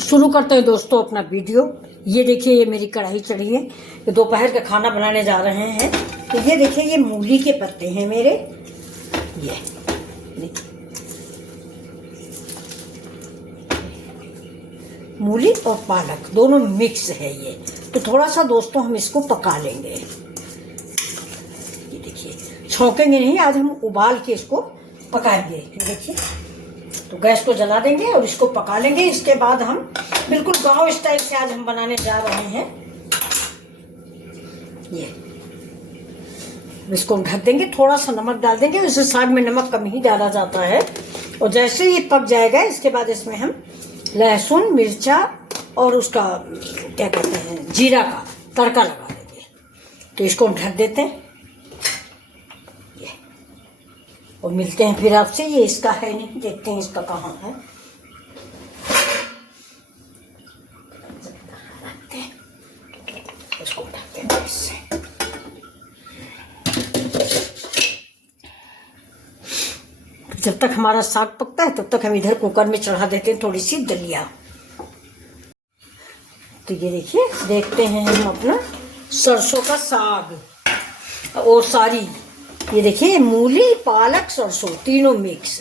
शुरू करते हैं दोस्तों अपना वीडियो। ये देखिए, ये मेरी कढ़ाई चढ़ी है। ये दोपहर का खाना बनाने जा रहे हैं। तो ये देखिए, ये मूली के पत्ते हैं मेरे। ये देखिए, मूली और पालक दोनों मिक्स है ये। तो थोड़ा सा दोस्तों हम इसको पका लेंगे। ये देखिए, छौंकेंगे नहीं, आज हम उबाल के इसको पकाएंगे। देखिए, तो गैस को जला देंगे और इसको पका लेंगे। इसके बाद हम बिल्कुल गांव स्टाइल से आज हम बनाने जा रहे हैं। ये इसको ढक देंगे, थोड़ा सा नमक डाल देंगे। इस साग में नमक कम ही डाला जाता है। और जैसे ये पक जाएगा, इसके बाद इसमें हम लहसुन, मिर्चा और उसका क्या कहते हैं, जीरा का तड़का लगा देंगे। तो इसको हम ढक देते हैं और मिलते हैं फिर आपसे। ये इसका है नहीं, देखते हैं इसका कहाँ है। इसको ढकते हैं इससे। जब तक हमारा साग पकता है तब तक हम इधर कुकर में चढ़ा देते हैं थोड़ी सी दलिया। तो ये देखिए, देखते हैं हम अपना सरसों का साग और सारी, ये देखिए मूली, पालक, सरसों तीनों मिक्स।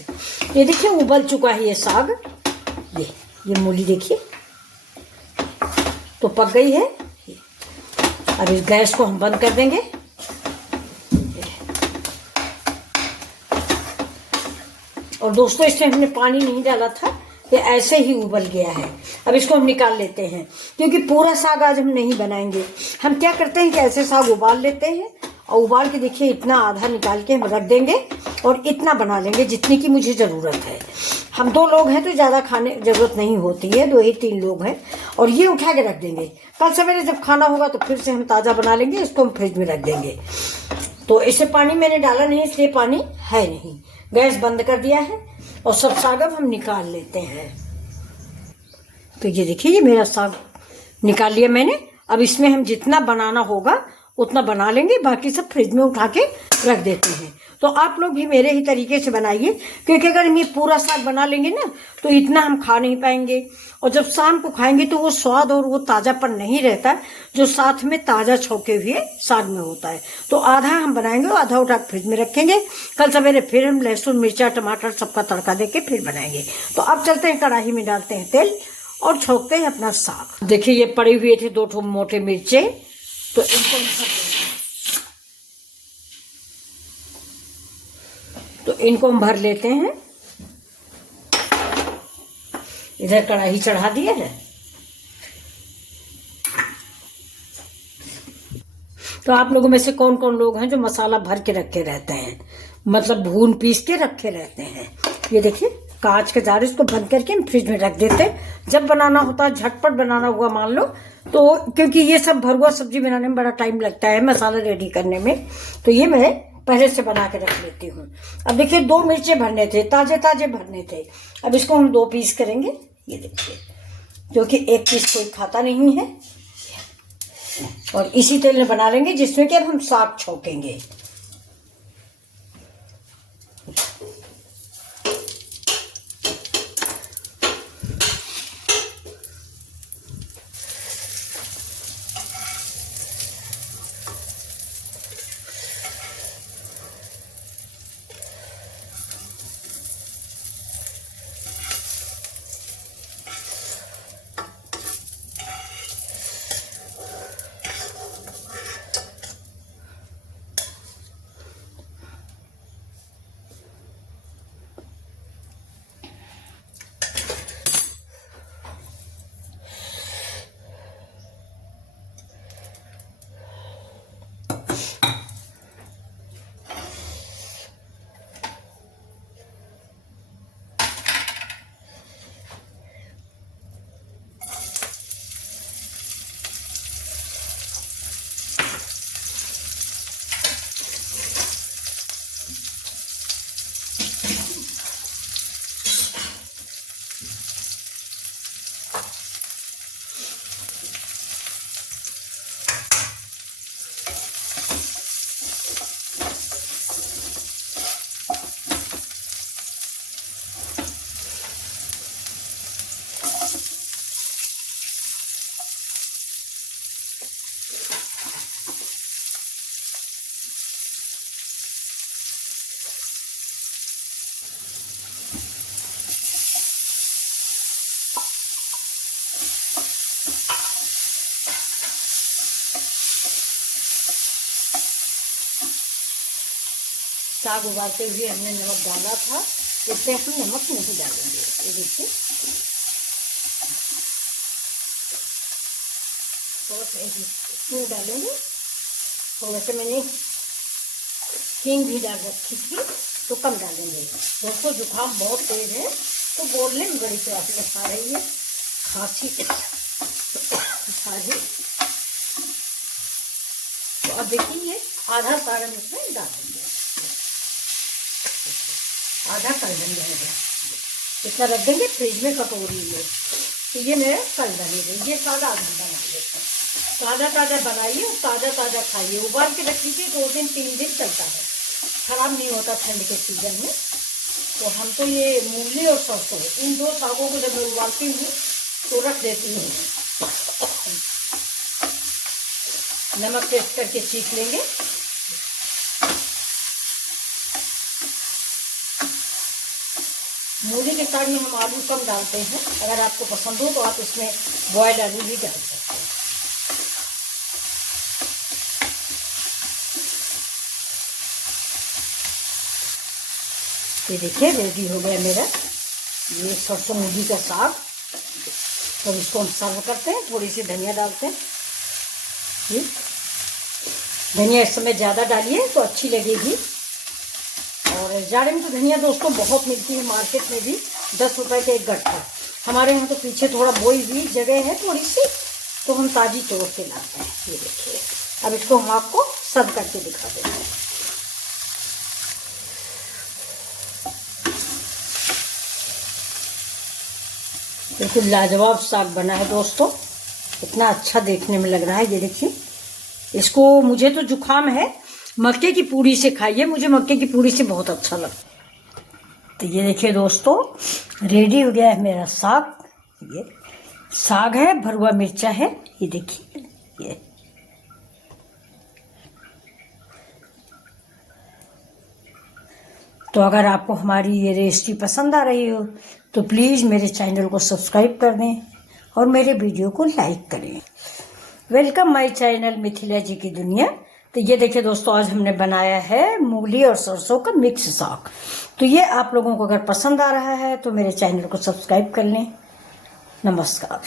ये देखिए उबल चुका है ये साग। ये मूली देखिए तो पक गई है। अब इस गैस को हम बंद कर देंगे। और दोस्तों, इसमें हमने पानी नहीं डाला था, ये ऐसे ही उबल गया है। अब इसको हम निकाल लेते हैं, क्योंकि पूरा साग आज हम नहीं बनाएंगे। हम क्या करते हैं कि ऐसे साग उबाल लेते हैं और उबाल के देखिए इतना आधा निकाल के हम रख देंगे और इतना बना लेंगे जितनी की मुझे ज़रूरत है। हम 2 लोग हैं तो ज़्यादा खाने ज़रूरत नहीं होती है, 2 ही 3 लोग हैं। और ये उठा के रख देंगे। कल सवेरे जब खाना होगा तो फिर से हम ताज़ा बना लेंगे। इसको हम फ्रिज में रख देंगे। तो इसे पानी मैंने डाला नहीं, इसलिए पानी है नहीं। गैस बंद कर दिया है और सब साग अब हम निकाल लेते हैं। तो ये देखिए, ये मेरा साग निकाल लिया मैंने। अब इसमें हम जितना बनाना होगा उतना बना लेंगे, बाकी सब फ्रिज में उठा के रख देते हैं। तो आप लोग भी मेरे ही तरीके से बनाइए, क्योंकि अगर हम ये पूरा साग बना लेंगे ना तो इतना हम खा नहीं पाएंगे। और जब शाम को खाएंगे तो वो स्वाद और वो ताज़ापन नहीं रहता जो साथ में ताज़ा छौंके हुए साग में होता है। तो आधा हम बनाएंगे और आधा उठा फ्रिज में रखेंगे। कल सवेरे फिर हम लहसुन, मिर्चा, टमाटर सबका तड़का देके फिर बनाएंगे। तो अब चलते हैं, कढ़ाई में डालते हैं तेल और छौंकते हैं अपना साग। देखिए, ये पड़े हुए थे 2 मोटे मिर्चे, तो इनको भर देंगे। तो इनको हम भर लेते हैं। इधर कढ़ाई चढ़ा दिए है। तो आप लोगों में से कौन कौन लोग हैं जो मसाला भर के रखे रहते हैं, मतलब भून पीस के रखे रहते हैं। ये देखिए, कांच के जार, इसको बंद करके हम फ्रिज में रख देते हैं। जब बनाना होता है, झटपट बनाना हुआ मान लो तो, क्योंकि ये सब भरवा सब्जी बनाने में बड़ा टाइम लगता है मसाला रेडी करने में, तो ये मैं पहले से बना के रख लेती हूँ। अब देखिए, 2 मिर्चे भरने थे, ताजे ताजे भरने थे। अब इसको हम 2 पीस करेंगे। ये देखिए, क्योंकि 1 पीस कोई खाता नहीं है। और इसी तेल में बना लेंगे जिसमें कि अब हम साग छौंकेंगे। साग उबालते हुए हमने नमक डाला था, इसलिए हम नमक नहीं डालेंगे। ये देखिए थोड़ा सा इसमें डालेंगे। तो वैसे मैंने हींग भी डाल रखी थी, तो कम डालेंगे। दोस्तों जुकाम बहुत तेज है, तो बोलने में बड़ी प्रॉब्लम आ रही है, खांसी आ रही। तो अब देखिए ये आधा साग हम इसमें डाल देंगे, आधा कल बन इतना रख देंगे फ्रिज में कटोरी में। तो ये मेरा कल बनेगा। ये सादा आधा बना लेते हैं। ताज़ा ताज़ा बनाइए और ताज़ा ताज़ा खाइए। उबाल के रख लीजिए, 2 दिन 3 दिन चलता है, खराब नहीं होता ठंड के सीजन में। तो हम तो ये मूली और सरसों इन 2 सागों को जब मैं उबालती हूँ तो रख देती हूँ। नमक टेस्ट करके सीख लेंगे। मूली के साग में हम आलू कम डालते हैं, अगर आपको पसंद हो तो आप इसमें बॉयल्ड आलू भी डाल सकते हैं। ये देखिए रेडी हो गया मेरा ये सरसों मूली का साग। तो इसको हम सर्व करते हैं, थोड़ी सी धनिया डालते हैं। ये धनिया इस समय ज़्यादा डालिए तो अच्छी लगेगी। और जाड़े में तो धनिया दोस्तों बहुत मिलती है मार्केट में भी, 10 रुपए के एक गट्ठा। हमारे यहाँ तो पीछे थोड़ा बोई हुई जगह है थोड़ी सी, तो हम ताज़ी तोड़ के लाते हैं। ये देखिए अब इसको हम आपको सर्व करके दिखा देते हैं। बिल्कुल लाजवाब साग बना है दोस्तों, इतना अच्छा देखने में लग रहा है। ये देखिए इसको, मुझे तो जुकाम है, मक्के की पूड़ी से खाइए, मुझे मक्के की पूड़ी से बहुत अच्छा लगता है। तो ये देखिए दोस्तों रेडी हो गया है मेरा साग। ये साग है, भरुआ मिर्चा है, ये देखिए ये। तो अगर आपको हमारी ये रेसिपी पसंद आ रही हो तो प्लीज़ मेरे चैनल को सब्सक्राइब कर दें और मेरे वीडियो को लाइक करें। वेलकम माय चैनल मिथिला जी की दुनिया। तो ये देखिए दोस्तों आज हमने बनाया है मूली और सरसों का मिक्स साग। तो ये आप लोगों को अगर पसंद आ रहा है तो मेरे चैनल को सब्सक्राइब कर लें। नमस्कार।